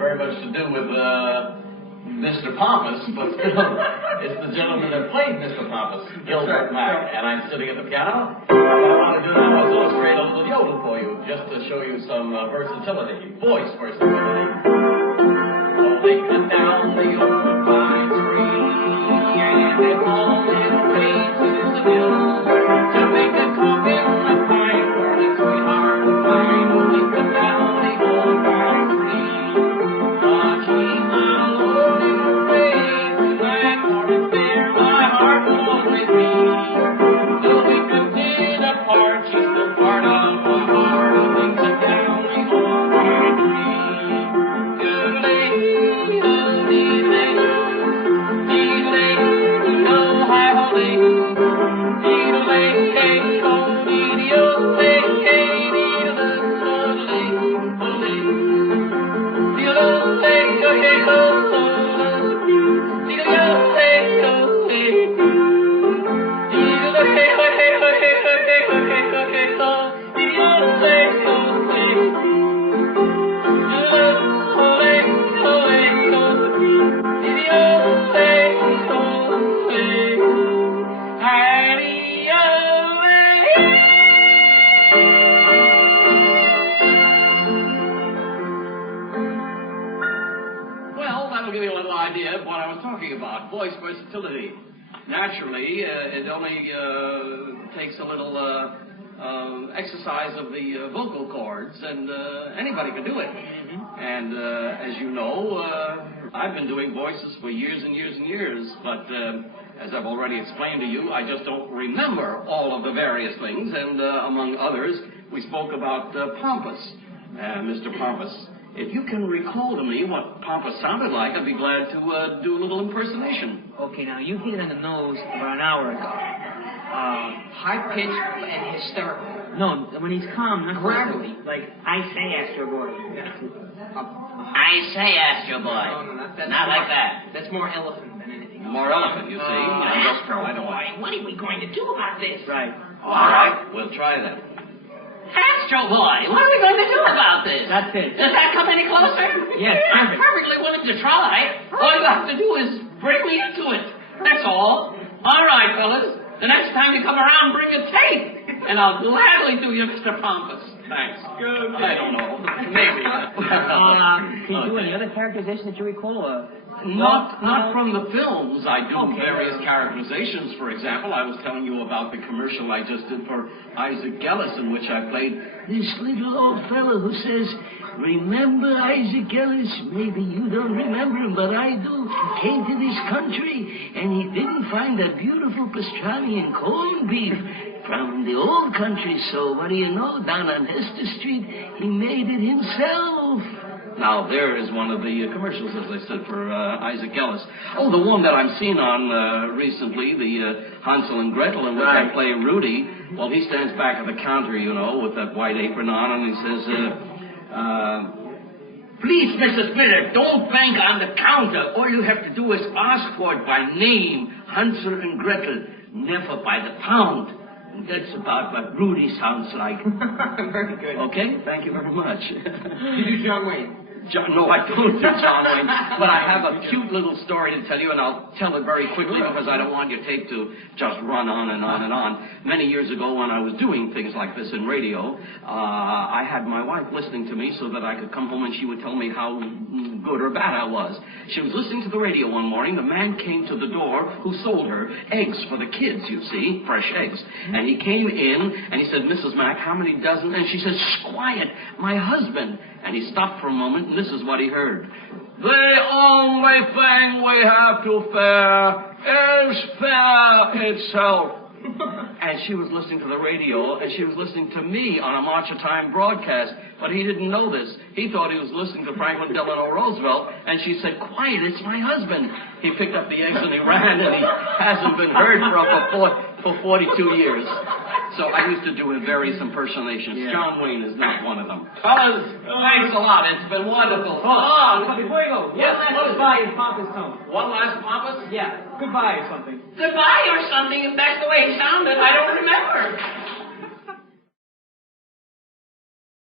very much to do with Mr. Pompous, but still, it's the gentleman that played Mr. Pompous, Gilbert Mack, and I'm sitting at the piano. What I want to do now is illustrate a little yodel for you, just to show you some versatility, voice versatility. Oh, they cut down the old pine tree, and they hauled it away to the hills to make a coffin of pine for the sweetheart of mine. Oh, they cut down the old pine tree, but keep my Lord in praise tonight, for it's there my heart will always be. Though we drifted apart, she's still part of my heart. Oh, they cut down the old pine tree. That'll give you a little idea of what I was talking about, voice versatility. Naturally, it only takes a little exercise of the vocal cords, and anybody can do it. Mm-hmm. And as you know, I've been doing voices for years and years and years, but as I've already explained to you, I just don't remember all of the various things, and among others, we spoke about Pompous, Mr. Pompous. If you can recall to me what Pompous sounded like, I'd be glad to do a little impersonation. Okay, now you hit it on the nose about an hour ago. High-pitched and hysterical. No, when he's calm, not gravelly. Like, I say, Astro Boy. I say, Astro Boy. No, that's not like that. That's more elephant than anything else. More elephant, you see. Astro Boy, what are we going to do about this? Right. All right, we'll try that. Astro Boy, what are we going to do about this? That's it. Does that come any closer? Yes. I'm perfectly willing to try. All you have to do is bring me into it. That's all. All right, fellas. The next time you come around, bring a tape, and I'll gladly do you, Mr. Pompous. Thanks. Good. I don't know. Maybe. Can you do any other characterization that you recall? Not from the films. I do various characterizations. For example, I was telling you about the commercial I just did for Isaac Ellis, in which I played this little old fellow who says, "Remember Isaac Ellis? Maybe you don't remember him, but I do. He came to this country, and he didn't find that beautiful pastrami and corned beef from the old country, so what do you know? Down on Hester Street, he made it himself." Now, there is one of the commercials, as I said, for Isaac Ellis. Oh, the one that I'm seeing on recently, the Hansel and Gretel, in which I play Rudy. Well, he stands back at the counter, you know, with that white apron on, and he says, "Please, Mrs. Miller, don't bang on the counter. All you have to do is ask for it by name, Hansel and Gretel, never by the pound." And that's about what Rudy sounds like. Very good. Okay, thank you very much. You do John Wayne. No, I don't do John Wayne, but I have a cute little story to tell you, and I'll tell it very quickly because I don't want your tape to just run on and on and on. Many years ago, when I was doing things like this in radio, I had my wife listening to me so that I could come home and she would tell me how good or bad I was. She was listening to the radio one morning. The man came to the door who sold her eggs for the kids, you see, fresh eggs. And he came in and he said, "Mrs. Mack, how many dozen?" And she said, "Shh, quiet, my husband." And he stopped for a moment, and this is what he heard. "The only thing we have to fear is fear itself." And she was listening to the radio, and she was listening to me on a March of Time broadcast, but he didn't know this. He thought he was listening to Franklin Delano Roosevelt, and she said, "Quiet, it's my husband." He picked up the eggs and he ran, and he hasn't been heard for 42 years. So I used to do various impersonations. Yeah. John Wayne is not one of them. Fellas, thanks a lot. It's been wonderful. Before you go, yes, one last goodbye in Pompous tone. One last Pompous? Yeah, goodbye or something. Goodbye or something, if that's the way it sounded. I don't remember.